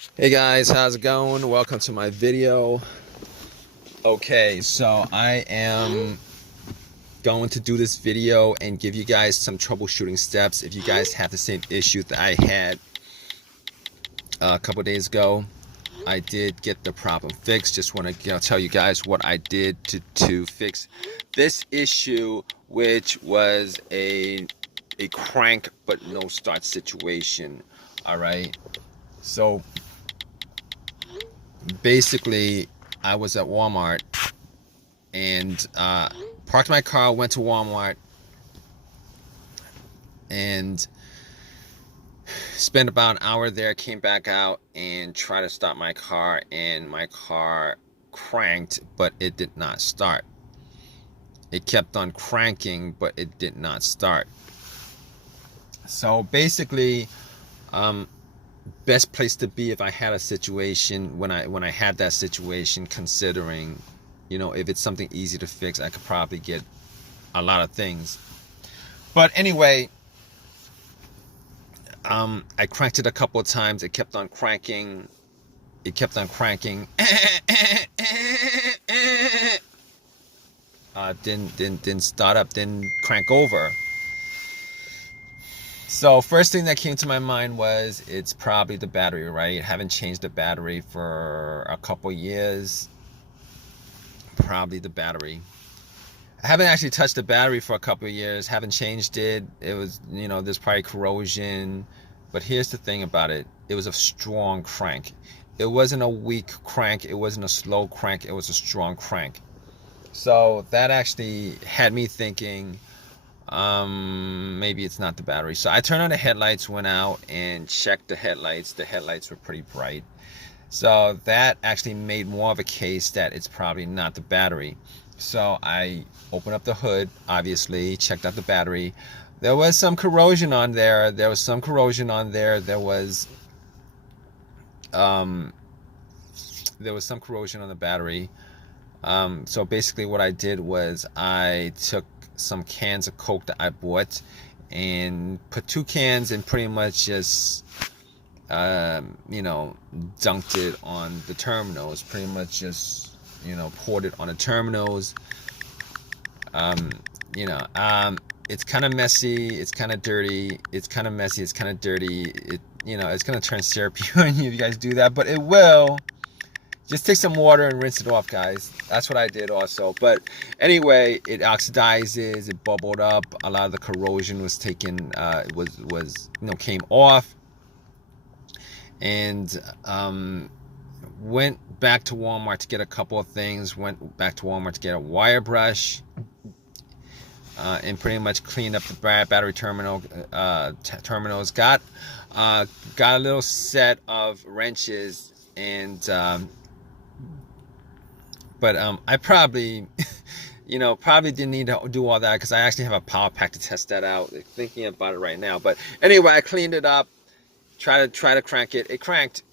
Hey guys, how's it going? Welcome to my video. Okay, so I am going to do this video and give you guys some troubleshooting steps if you guys have the same issue that I had a couple days ago. I did get the problem fixed. Just want to tell you guys what I did to fix this issue, which was a crank but no start situation. All right, so basically I was at Walmart and parked my car, went to Walmart and spent about an hour there, came back out and tried to start my car, and my car cranked but it did not start. It kept on cranking but it did not start. So basically, best place to be if I had a situation when I had that situation, considering if it's something easy to fix, I could probably get a lot of things. But anyway, I cranked it a couple of times. It kept on cranking. Didn't start up, didn't crank over. So first thing that came to my mind was it's probably the battery, right? Haven't changed the battery for a couple years. Probably the battery. I haven't actually touched the battery for a couple of years. Haven't changed it. It was, there's probably corrosion. But here's the thing about it. It was a strong crank. It wasn't a weak crank. It wasn't a slow crank. It was a strong crank. So that actually had me thinking, maybe it's not the battery. So I turned on the headlights, went out and checked the headlights. The headlights were pretty bright. So that actually made more of a case that it's probably not the battery. So I opened up the hood, obviously, checked out the battery. There was some corrosion on there. There was some corrosion on there. There was some corrosion on the battery. So basically what I did was I took some cans of Coke that I bought and put 2 cans and pretty much just dunked it on the terminals. Pretty much just poured it on the terminals. It's kind of messy, it's kind of dirty, it's kind of messy, it's kind of dirty. It's gonna turn syrupy on you if you guys do that, but it will. Just take some water and rinse it off, guys. That's what I did also. But anyway, it oxidizes, it bubbled up. A lot of the corrosion was taken, came off. And went back to Walmart to get a couple of things. Went back to Walmart to get a wire brush. And pretty much cleaned up the battery terminals. Got a little set of wrenches and but I probably probably didn't need to do all that because I actually have a power pack to test that out. Thinking about it right now, but anyway, I cleaned it up. Try to crank it. It cranked.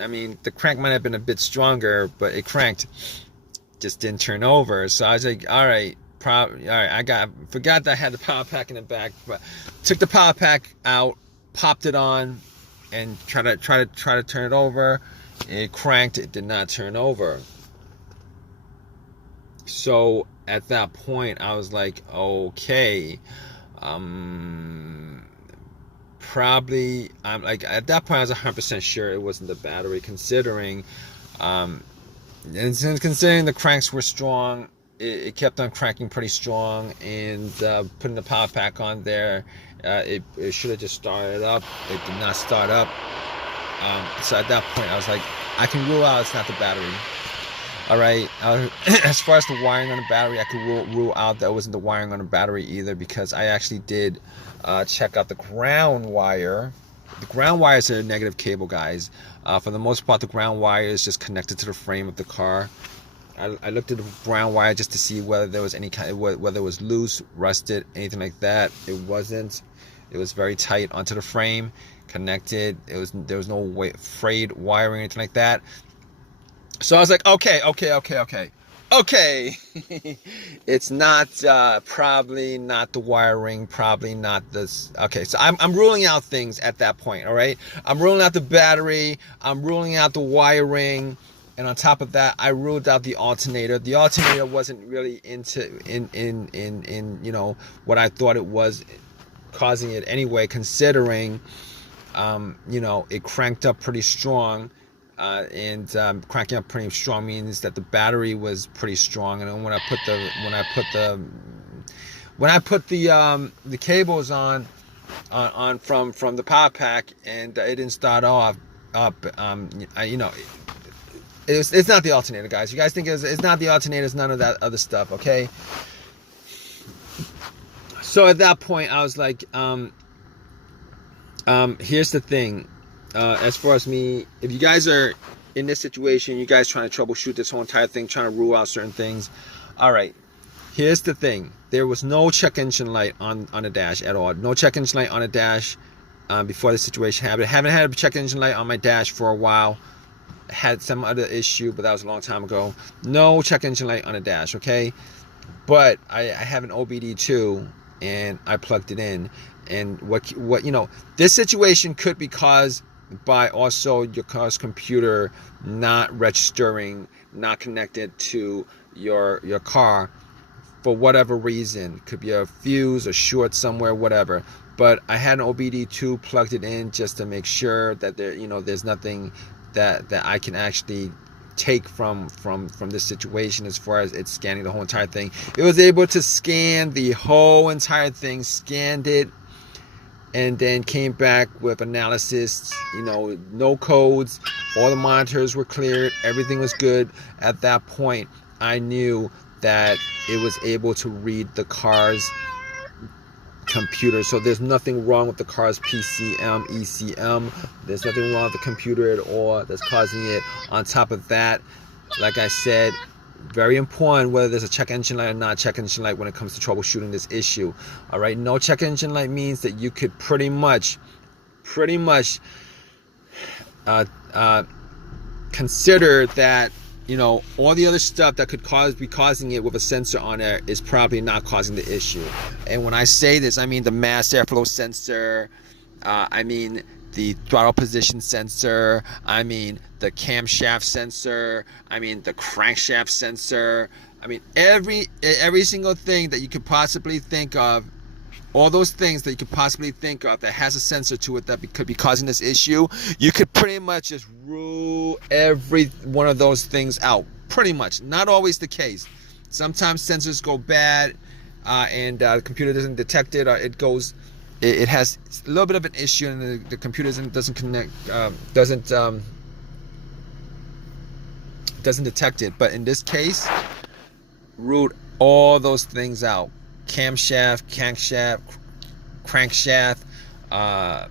I mean, the crank might have been a bit stronger, but it cranked. Just didn't turn over. So I was like, all right. I forgot that I had the power pack in the back, but took the power pack out, popped it on, and try to turn it over. It cranked. It did not turn over. So at that point, I was like, okay, probably. I'm like, at that point, I was 100% sure it wasn't the battery, considering the cranks were strong. It kept on cranking pretty strong, and putting the power pack on there, it should have just started up. It did not start up. So at that point, I was like, I can rule out it's not the battery. All right. As far as the wiring on the battery, I could rule out that it wasn't the wiring on the battery either, because I actually did check out the ground wire. The ground wire is a negative cable, guys. For the most part, the ground wire is just connected to the frame of the car. I looked at the ground wire just to see whether there was whether it was loose, rusted, anything like that. It wasn't. It was very tight onto the frame, connected. There was no frayed wiring or anything like that. So I was like, okay. Okay, it's not probably not the wiring, probably not this. Okay, so I'm ruling out things at that point. All right, I'm ruling out the battery, I'm ruling out the wiring, and on top of that, I ruled out the alternator. The alternator wasn't really in you know what I thought it was causing it anyway, considering you know, it cranked up pretty strong. And cranking up pretty strong means that the battery was pretty strong. And then when I put the cables on from the power pack, and it didn't start off up, you know, it's not the alternator, guys. You guys think it's not the alternator, it's none of that other stuff, okay? So at that point, I was like, here's the thing. As far as me, if you guys are in this situation, you guys trying to troubleshoot this whole entire thing, trying to rule out certain things. All right, here's the thing. There was no check engine light on the dash at all. No check engine light on the dash before the situation happened. I haven't had a check engine light on my dash for a while. Had some other issue, but that was a long time ago. No check engine light on the dash, okay? But I have an OBD2, and I plugged it in. And what you know, this situation could be caused by also your car's computer not registering, not connected to your car for whatever reason. Could be a fuse, a short somewhere, whatever. But I had an OBD2, plugged it in just to make sure that there, you know, there's nothing that I can actually take from this situation as far as it's scanning the whole entire thing. It was able to scan the whole entire thing, scanned it, and then came back with analysis, you know, no codes, all the monitors were cleared, everything was good. At that point, I knew that it was able to read the car's computer. So there's nothing wrong with the car's PCM, ECM. There's nothing wrong with the computer at all that's causing it. On top of that, like I said, very important whether there's a check engine light or not check engine light when it comes to troubleshooting this issue. All right, no check engine light means that you could pretty much consider that, you know, all the other stuff that could be causing it with a sensor on there is probably not causing the issue. And when I say this, I mean the mass airflow sensor, I mean the throttle position sensor, I mean the camshaft sensor, I mean the crankshaft sensor, I mean every single thing that you could possibly think of, all those things that you could possibly think of that has a sensor to it that could be causing this issue, you could pretty much just rule every one of those things out. Pretty much. Not always the case. Sometimes sensors go bad and the computer doesn't detect it, or it has a little bit of an issue and the computer doesn't connect, doesn't detect it. But in this case, ruled all those things out. Camshaft, crankshaft,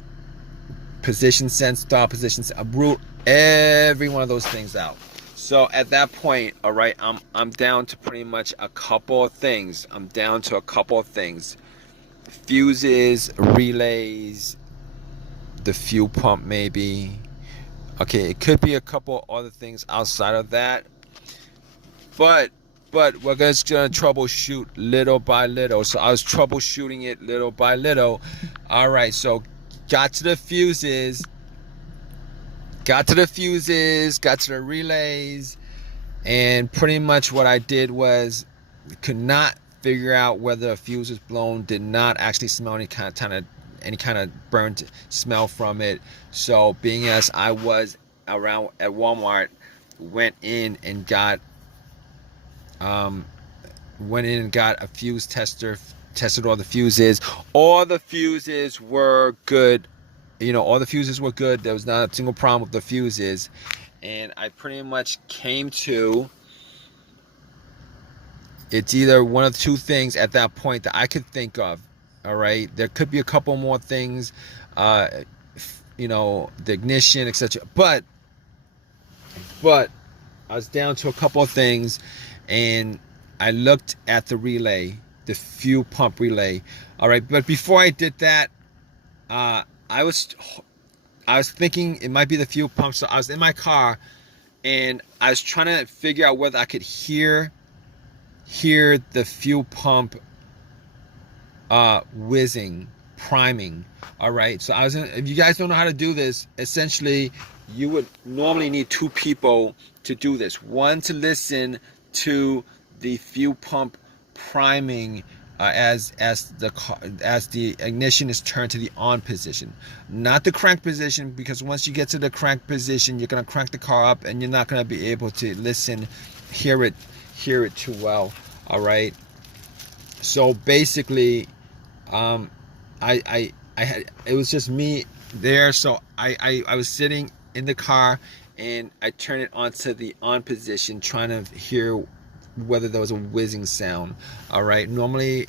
position sense, throttle position sense, root every one of those things out. So at that point, all right, I'm down to pretty much a couple of things. Fuses, relays, the fuel pump maybe. Okay, it could be a couple other things outside of that. But we're just gonna troubleshoot little by little. So I was troubleshooting it little by little. All right, so got to the fuses, got to the relays, and pretty much what I did was could not figure out whether a fuse was blown. Did not actually smell any kind of burnt smell from it. So being as I was around at Walmart, went in and got a fuse tester, tested all the fuses. All the fuses were good. You know, all the fuses were good. There was not a single problem with the fuses. And I pretty much came to, it's either one of two things at that point that I could think of. All right, there could be a couple more things, you know, the ignition, etc. But I was down to a couple of things, and I looked at the relay, the fuel pump relay. All right, but before I did that, I was thinking it might be the fuel pump. So I was in my car, and I was trying to figure out whether I could hear hear the fuel pump whizzing, priming. All right, so if you guys don't know how to do this, essentially you would normally need two people to do this. One to listen to the fuel pump priming as the ignition is turned to the on position, not the crank position, because once you get to the crank position, you're gonna crank the car up and you're not gonna be able to hear it too well. All right, so basically, I had, it was just me there, so I was sitting in the car and I turned it onto the on position, trying to hear whether there was a whizzing sound. All right, normally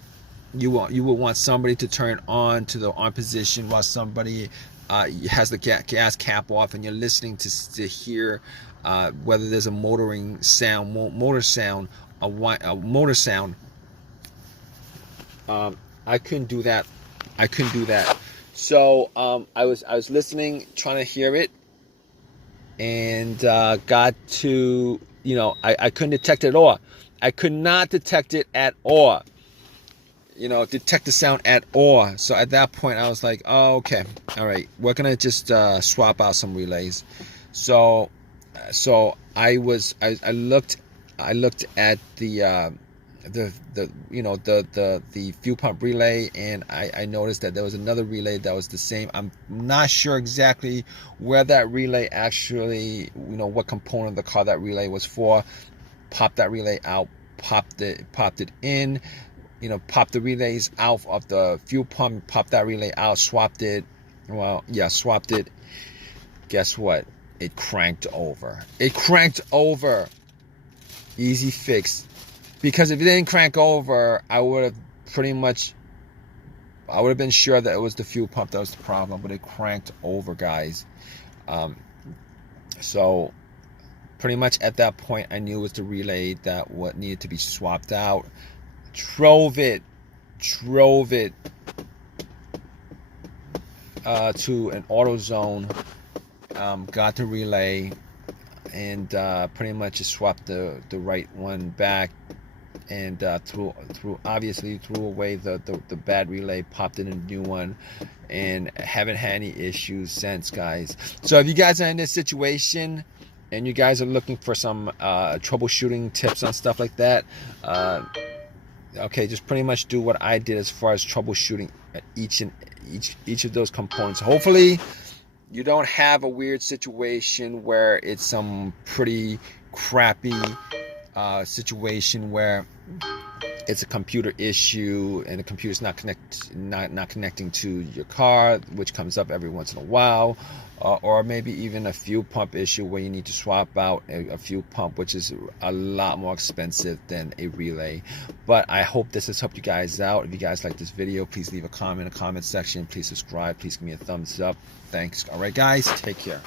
you will want somebody to turn on to the on position while somebody has the gas cap off, and you're listening to hear whether there's a motor sound. I couldn't do that. So I was listening, trying to hear it, and got to, I couldn't detect it at all. I could not detect it at all. Detect the sound at all. So at that point, I was like, oh, okay, all right, we're gonna just swap out some relays. So I looked at the fuel pump relay, and I noticed that there was another relay that was the same. I'm not sure exactly where that relay actually, what component of the car that relay was for. Popped that relay out, popped it in, popped the relays out of the fuel pump, popped that relay out, swapped it. Swapped it. Guess what? It cranked over. Easy fix. Because if it didn't crank over, I would have been sure that it was the fuel pump that was the problem, but it cranked over, guys. So pretty much at that point, I knew it was the relay that what needed to be swapped out. Drove it to an AutoZone, got the relay, and pretty much just swapped the right one back, and threw away the bad relay, popped in a new one, and haven't had any issues since, guys. So if you guys are in this situation and you guys are looking for some troubleshooting tips on stuff like that, okay, just pretty much do what I did as far as troubleshooting each of those components. Hopefully you don't have a weird situation where it's some pretty crappy situation where it's a computer issue and the computer's not connecting to your car, which comes up every once in a while, or maybe even a fuel pump issue where you need to swap out a fuel pump, which is a lot more expensive than a relay. But I hope this has helped you guys out. If you guys like this video, please leave a comment in the comment section. Please subscribe. Please give me a thumbs up. Thanks. All right, guys, take care.